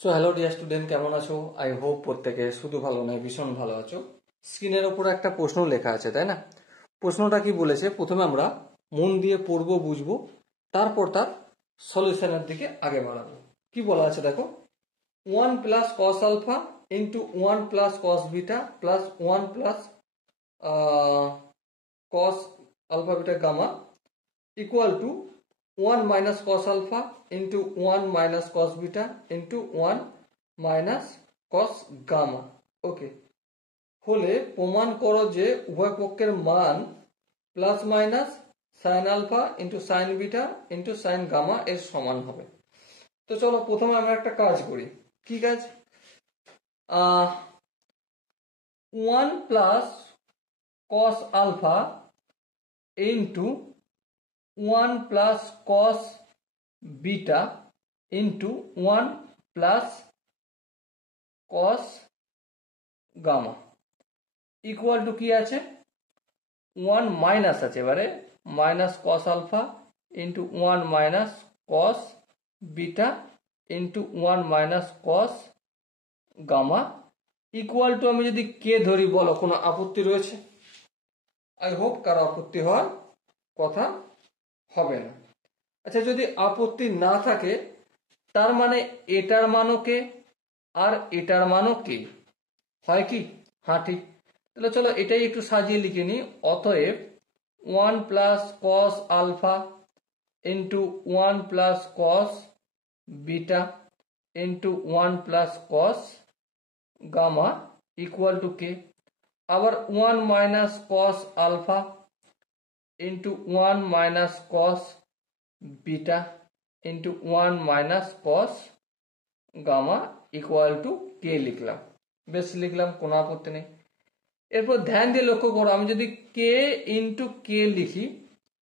So hello dear student, কেমন আছো? I hope প্রত্যেকে শুধু ভালো নয় ভীষণ ভালো আছো। স্ক্রিনের ওপরে একটা প্রশ্ন লেখা আছে, তাই না? প্রশ্নটা কি বলেছে, প্রথমে আমরা মন দিয়ে পড়বো, বুঝবো, তারপর তার সলিউশনের দিকে আগে বাড়াবো। কি বলা আছে দেখো, 1 plus cos alpha into 1 plus cos beta plus 1 plus cos alpha beta gamma equal to 1 minus cos alpha into 1 minus cos beta into 1 minus cos gamma. Okay, হলে প্রমাণ করো যে উভয় পক্ষের মান plus minus sine alpha into sine beta into sine gamma এর সমান হবে। তো চলো প্রথমে আমরা একটা কাজ করি। কি কাজ? 1 plus cos alpha into 1 plus cos beta into 1 plus cos gamma equal to কি আছে, 1 মাইনাস আছে, এবারে minus cos alpha into 1 minus cos beta into 1 minus cos gamma equal to, আমি যদি কে ধরি বলো, কোনো আপত্তি রয়েছে? আই হোপ কারো আপত্তি হওয়ার কথা হবে না। আচ্ছা, যদি আপত্তি না থাকে তার মানে এটার মানও কে আর এটার মানও কে হয় কি? হ্যাঁ ঠিক। তাহলে চলো এটাই একটু সাজিয়ে লিখে নিই। অতএব 1 plus cos alpha into 1 plus cos beta into 1 plus cos gamma equal to k. আবার 1 minus cos alpha into 1 minus cos beta into 1 minus cos gamma equal to k লিখলাম। বেশ, লিখলাম, কোনো আপত্তি নেই। এরপর ধ্যান দিয়ে লক্ষ্য করো, আমি যদি কে ইন্টু কে লিখি,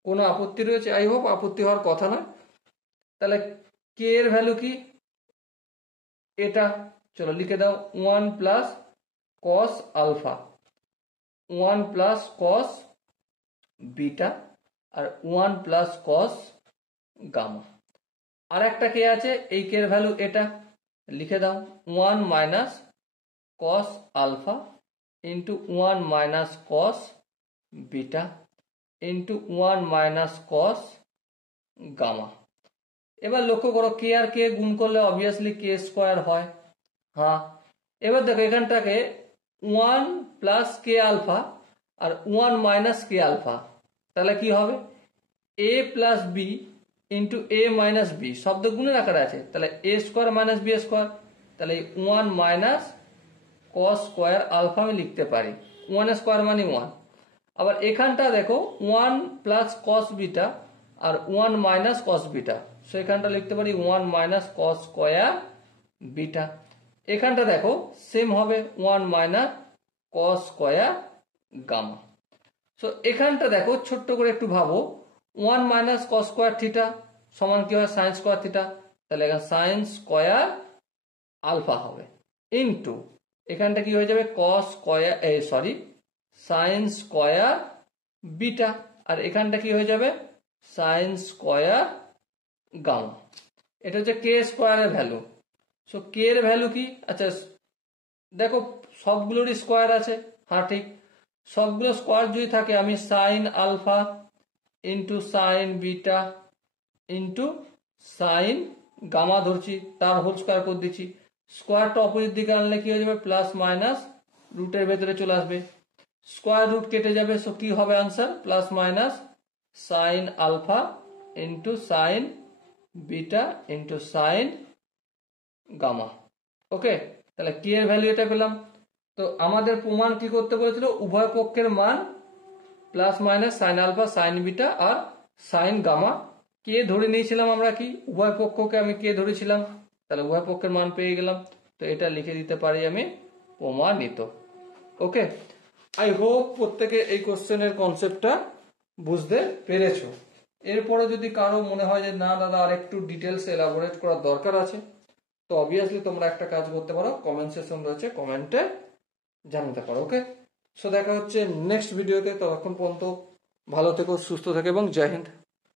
কোনো আপত্তি রয়েছে? আই হোপ আপত্তি হওয়ার কথা নয়। তাহলে কে এর ভ্যালু কি? এটা চলো লিখে দাও, 1 plus cos alpha, 1 plus cos beta আর 1 প্লাস কস গামা। আর একটা কে আছে, এই কে এর ভ্যালু এটা, লিখে দাও 1 minus cos alpha into 1 minus cos beta into 1 minus cos gamma. এবার লক্ষ্য করো, কে আর কে গুণ করলে অবভিয়াসলি কে স্কোয়ার হয়। হ্যাঁ, এবার দেখো এখানটাকে 1 প্লাস কে আলফা আর 1 মাইনাস কে আলফা, তাহলে কি হবে? এ প্লাস বি ইন্টু এ মাইনাস বি, শব্দ গুণের আকারে আছে, তাহলে এ স্কোয়ার মাইনাস বি স্কোয়ার, তাহলে 1 মাইনাস কস স্কোয়ার আলফা আমি লিখতে পারি, 1 স্কোয়ার মানে 1। আবার এখানটা দেখো 1 প্লাস কস বিটা আর 1 মাইনাস কস বিটা, সো এখানটা লিখতে পারি 1 মাইনাস কস স্কোয়ার বিটা। এখানটা দেখো সেম হবে 1 minus cos square gamma. So এখানটা দেখো ছোট্ট করে একটু ভাবো, 1 মাইনাস কস স্কোয়ার থিটা সমান কি হয়? সাইন স্কোয়ার থিটা, তাহলে এখানে সাইন স্কোয়ার আলফা হবে ইন্টু এখানটা কি হয়ে যাবে, cos square sine square beta, আর এখানটা কি হয়ে যাবে, সাইন স্কোয়ার গামা। এটা হচ্ছে কে স্কোয়ারের ভ্যালু। সো কে এর ভ্যালু কি? আচ্ছা দেখো সবগুলোরই স্কোয়ার আছে। হ্যাঁ ঠিক, সবগুলো স্কোয়ার যদি থাকে, আমি sine alpha into sine beta into sine gamma ধরছি, তার হোল স্কোয়ার করে দিচ্ছি। স্কোয়ারটা অপোজিট দিকে আনলে কি হয়ে যাবে, প্লাস মাইনাস রুটের ভেতরে চলে আসবে, স্কোয়ার রুট কেটে যাবে। সো কি হবে answer? Plus minus sine alpha into sine beta into sine gamma. Okay, তাহলে কি এর ভ্যালু এটা পেলাম। তো আমাদের প্রমাণ কি করতে বলেছিল? উভয় পক্ষের মান plus minus sine alpha sine beta আর সাইন গামা। কে ধরে নিয়েছিলাম আমরা? কি উভয় পক্ষকে আমি কে ধরেছিলাম, তাহলে উভয় পক্ষের মান পেয়ে গেলাম। তো এটা লিখে দিতে পারি আমি প্রমাণিত। ওকে, আই হোপ প্রত্যেকে এই কোশ্চেনের কনসেপ্টটা বুঝতে পেরেছো। এরপরে যদি কারো মনে হয় যে না দাদা আর একটু ডিটেলস এলাবোরেট করার দরকার আছে, তো অবভিয়াসলি তোমরা একটা কাজ করতে পারো, কমেন্ট সেকশন রয়েছে, কমেন্টে জানাতে পারো। ওকে, সো দেখা হচ্ছে নেক্সট ভিডিওতে। ততক্ষণ পর্যন্ত ভালো থেকো, সুস্থ থেকো এবং জয় হিন্দ।